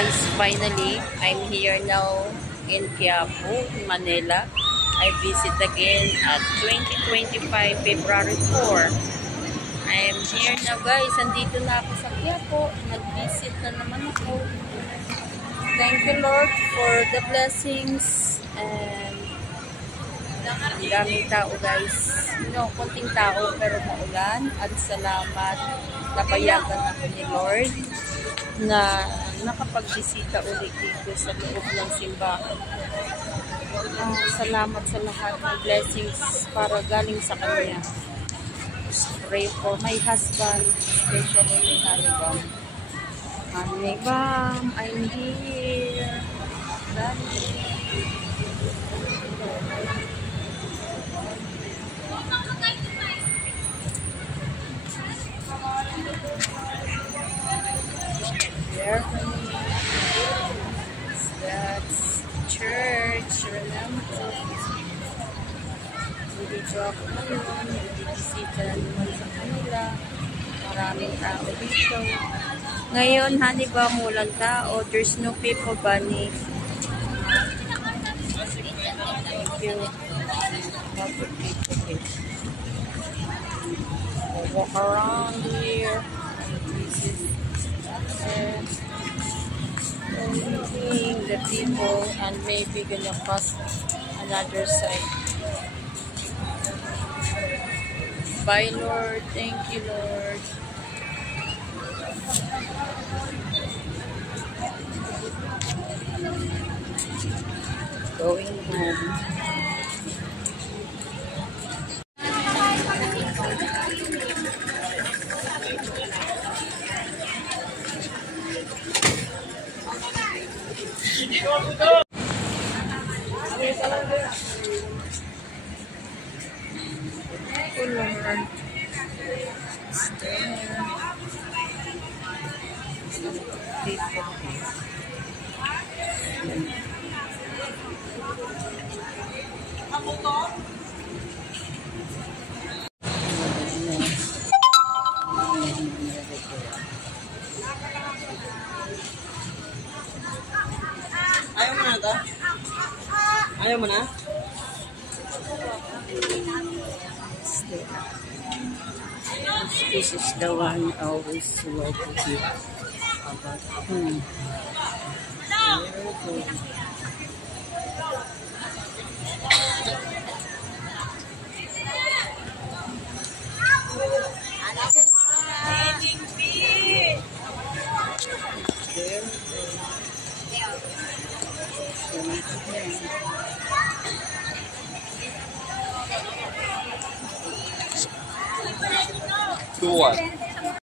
guys, finally, I'm here now in Quiapo, Manila. I visit again at 2025 February 4. I'm here now guys, andito na ako sa Quiapo. Nag-visit na naman ako. Thank you Lord for the blessings and ang daming tao guys. Konting tao pero maulan at salamat. Napayagan ako ni Lord na nakapagbisita ulit dito sa loob ng simbahan. Salamat sa lahat ng blessings para galing sa Kanya. Pray for my husband, especially ni Hanibam. Hanibam, I'm here. That's church, remember. Dito ako ngayon, nagdibisita naman sa kanila. Maraming tao dito. Ngayon, Hanibam, walang tao. There's no people, Bunny. Thank you. I'll walk around here. Meeting the people and maybe gonna pass another side. Bye Lord, thank you Lord. Going home. Ayaw mo na ito? Ayaw mo na? This is the one I always like to hear about. Do what?